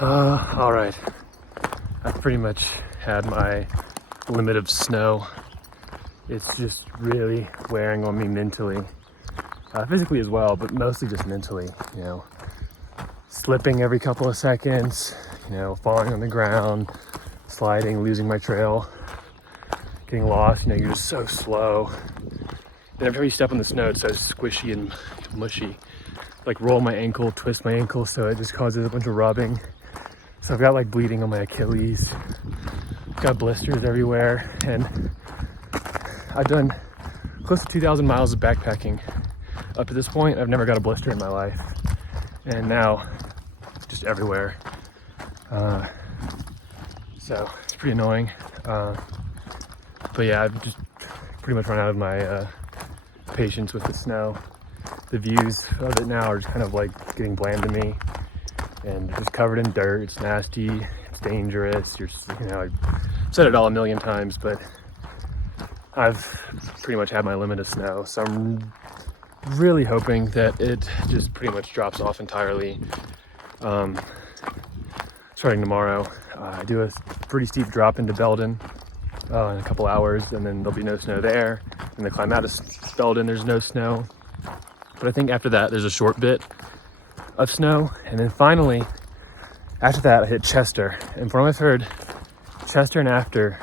All right. I've pretty much had my limit of snow. It's just really wearing on me mentally, physically as well, but mostly just mentally, you know, slipping every couple of seconds, you know, falling on the ground, sliding, losing my trail, getting lost, you know, you're just so slow. And every time you step on the snow, it's so squishy and mushy. Like roll my ankle, twist my ankle, so it just causes a bunch of rubbing. So I've got like bleeding on my Achilles, got blisters everywhere, and I've done close to 2,000 miles of backpacking. Up to this point, I've never got a blister in my life. And now, just everywhere. So it's pretty annoying. But yeah, I've just pretty much run out of my patience with the snow. The views of it now are just kind of like getting bland to me, and it's covered in dirt. It's nasty, it's dangerous. You're just, you know, I've said it all a million times, but I've pretty much had my limit of snow. So I'm really hoping that it just pretty much drops off entirely. Starting tomorrow, I do a pretty steep drop into Belden in a couple hours, and then there'll be no snow there. And the climb out of Belden, there's no snow. But I think after that, there's a short bit of snow. And then finally, after that, I hit Chester. And from what I've heard, Chester and after,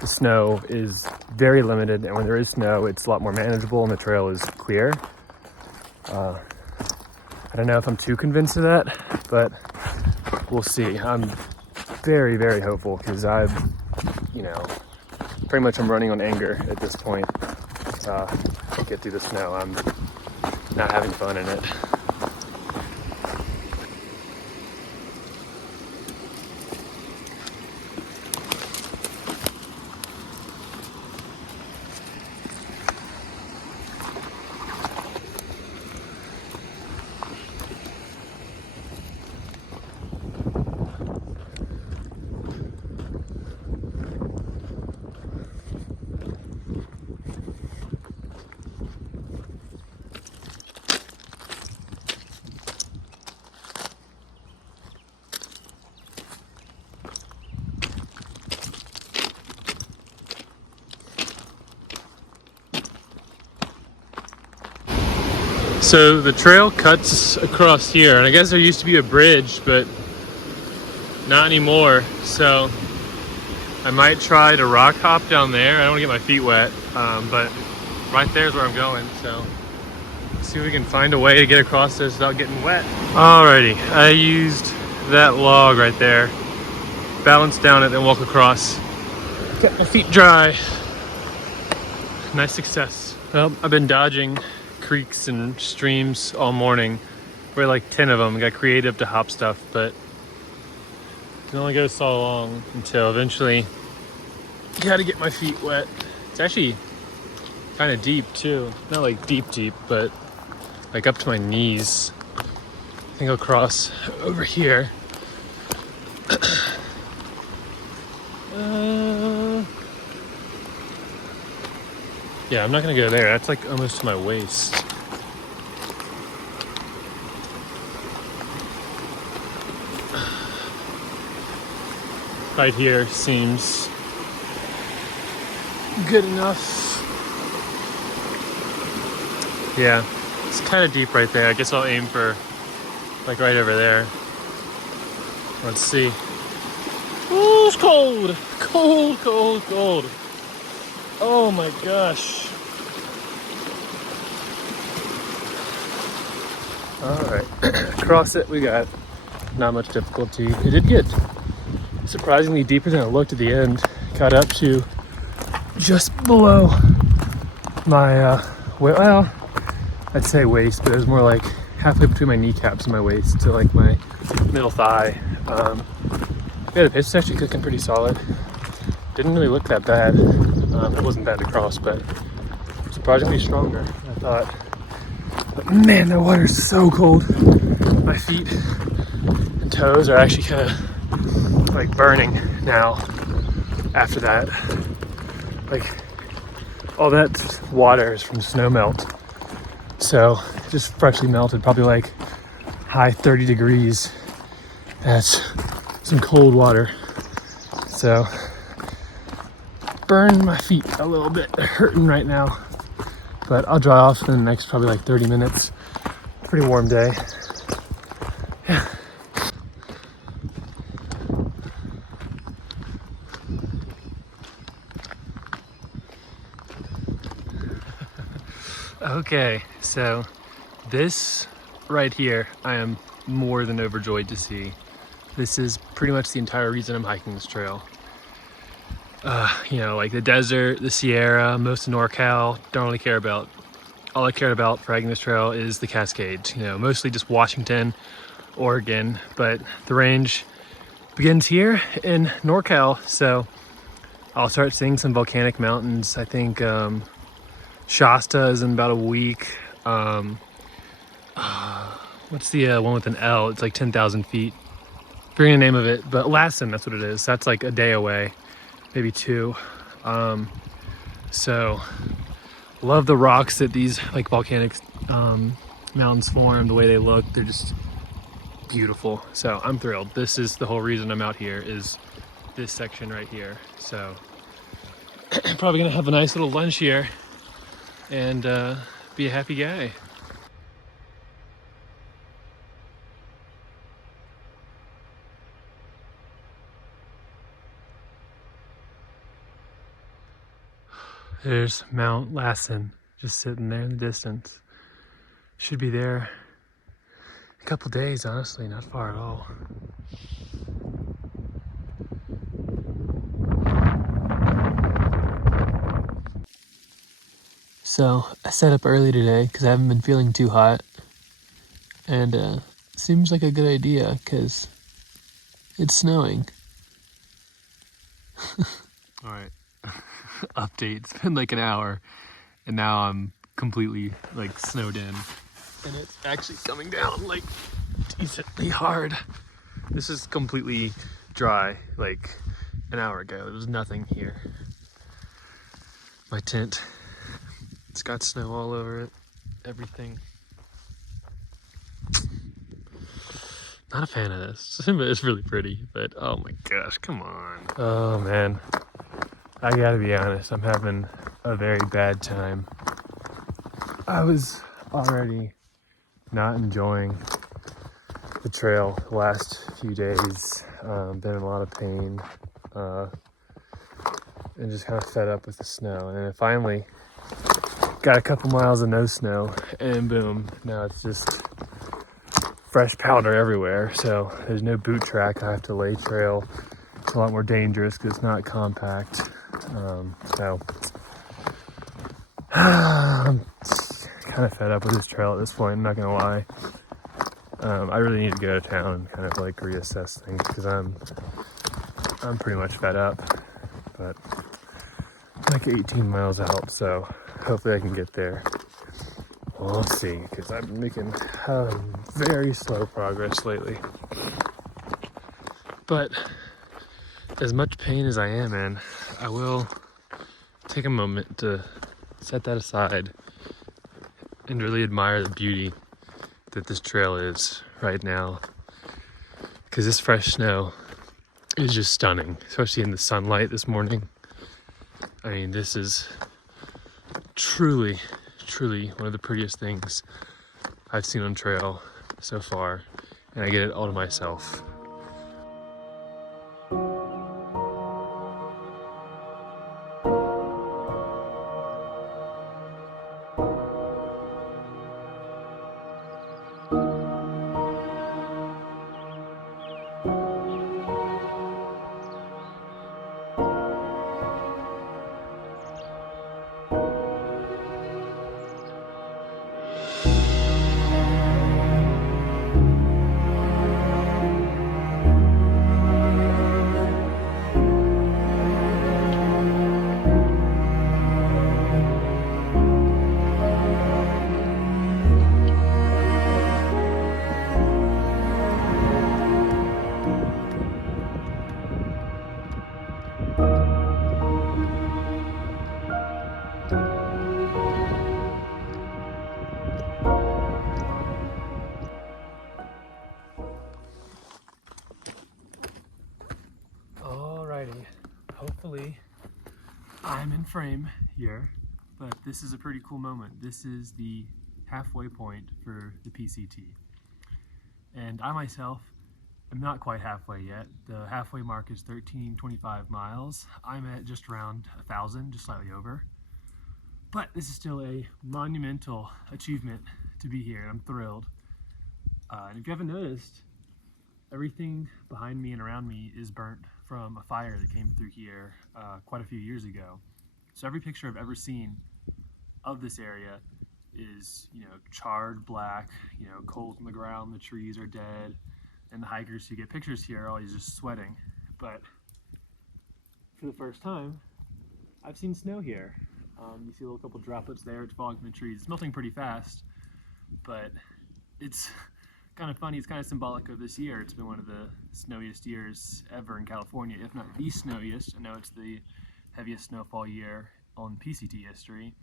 the snow is very limited. And when there is snow, it's a lot more manageable and the trail is clear. I don't know if I'm too convinced of that, but we'll see. I'm very, very hopeful because I've, you know, pretty much I'm running on anger at this point. Get through the snow. I'm not having fun in it. So the trail cuts across here, and I guess there used to be a bridge, but not anymore. So I might try to rock hop down there. I don't want to get my feet wet, but right there is where I'm going. So let's see if we can find a way to get across this without getting wet. Alrighty, I used that log right there, balance down it, then walk across. Get my feet dry. Nice success. Well, I've been dodging creeks and streams all morning. We're like 10 of them. Got creative to hop stuff, but it can only go so long until eventually gotta get my feet wet. It's actually kind of deep too. Not like deep, but like up to my knees. I think I'll cross over here. Yeah, I'm not gonna go there. That's like almost to my waist. Right here seems good enough. Yeah, it's kind of deep right there. I guess I'll aim for like right over there. Let's see. Ooh, it's cold. Cold, cold, cold. Oh my gosh. Alright, across it we got not much difficulty. It did get surprisingly deeper than it looked at the end. Got up to just below my, well, I'd say waist, but it was more like halfway between my kneecaps and my waist to like my middle thigh. Yeah, the pace is actually cooking pretty solid. Didn't really look that bad. It wasn't bad to cross, but surprisingly stronger than I thought. But man, the water's so cold. My feet and toes are actually kind of like burning now after that. Like all that water is from snow melt. So just freshly melted, probably like high 30 degrees. That's some cold water. So, burned my feet a little bit. They're hurting right now. But I'll dry off in the next probably like 30 minutes. Pretty warm day. Yeah. Okay, so this right here, I am more than overjoyed to see. This is pretty much the entire reason I'm hiking this trail. You know, like the desert, the Sierra, most of NorCal, don't really care about. All I cared about for hiking this trail is the Cascades, you know, mostly just Washington, Oregon, but the range begins here in NorCal, so I'll start seeing some volcanic mountains. I think Shasta is in about a week. What's the one with an L? It's like 10,000 feet. Forgetting the name of it, but Lassen, that's what it is. That's like a day away, maybe two. So love the rocks that these like volcanic mountains form, the way they look. They're just beautiful. So I'm thrilled. This is the whole reason I'm out here, is this section right here. So probably gonna have a nice little lunch here and be a happy guy. There's Mount Lassen just sitting there in the distance. Should be there a couple days, honestly, not far at all. So I set up early today because I haven't been feeling too hot, and seems like a good idea because it's snowing. All right. Update. It's been like an hour and now I'm completely like snowed in, and it's actually coming down like decently hard. This is completely dry. Like an hour ago there was nothing here. My tent, it's got snow all over it, everything. Not a fan of this. It's really pretty, but oh my gosh, come on. Oh man, I gotta be honest, I'm having a very bad time. I was already not enjoying the trail the last few days. Been in a lot of pain, and just kind of fed up with the snow. And then I finally got a couple miles of no snow, and boom, now it's just fresh powder everywhere. So there's no boot track. I have to lay trail. It's a lot more dangerous because it's not compact. So I'm kind of fed up with this trail at this point, I'm not gonna lie. I really need to go to town and kind of like reassess things because I'm pretty much fed up. But I'm like 18 miles out, so hopefully I can get there. We'll see, because I've been making very slow progress lately. But as much pain as I am in, I will take a moment to set that aside and really admire the beauty that this trail is right now. Because this fresh snow is just stunning, especially in the sunlight this morning. I mean, this is truly one of the prettiest things I've seen on trail so far, and I get it all to myself. hopefully I'm in frame here, but this is a pretty cool moment. This is the halfway point for the PCT. And I myself am not quite halfway yet. The halfway mark is 1325 miles. I'm at just around 1,000, just slightly over. But this is still a monumental achievement to be here, and I'm thrilled. And if you haven't noticed, everything behind me and around me is burnt from a fire that came through here quite a few years ago. So every picture I've ever seen of this area is, charred black, coals on the ground, the trees are dead, and the hikers who get pictures here are always just sweating. But for the first time, I've seen snow here. You see a little couple droplets there, it's falling from the trees. It's melting pretty fast, but it's kind of funny. It's kind of symbolic of this year. It's been one of the snowiest years ever in California, if not the snowiest. I know it's the heaviest snowfall year on PCT history.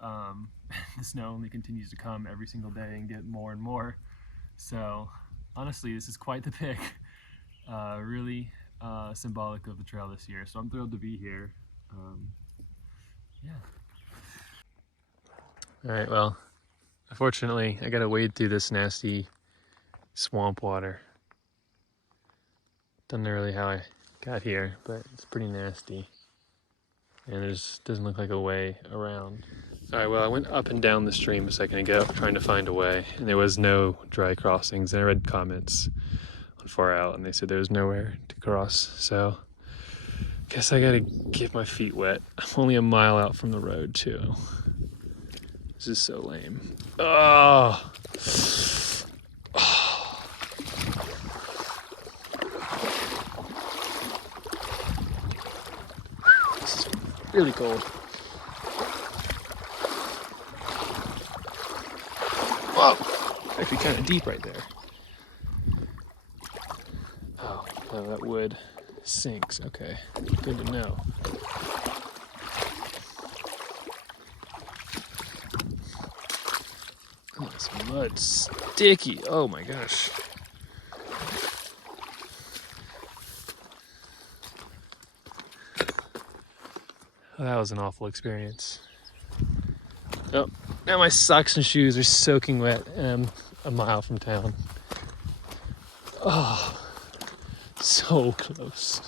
The snow only continues to come every single day and get more and more. So honestly, this is quite the pick. Really symbolic of the trail this year. So I'm thrilled to be here. Yeah. All right, well, unfortunately, I gotta wade through this nasty swamp water. Don't know really how I got here, but it's pretty nasty. And there's doesn't look like a way around. All right, well, I went up and down the stream a second ago trying to find a way, and there was no dry crossings. And I read comments on Far Out, and they said there was nowhere to cross. So guess I gotta get my feet wet. I'm only a mile out from the road too. This is so lame. Oh. This is really cold. Whoa! Actually kind of deep right there. Oh, that wood sinks. Okay, good to know. Oh, this mud's sticky. Oh my gosh. Oh, that was an awful experience. Oh, now my socks and shoes are soaking wet and I'm a mile from town. Oh, so close.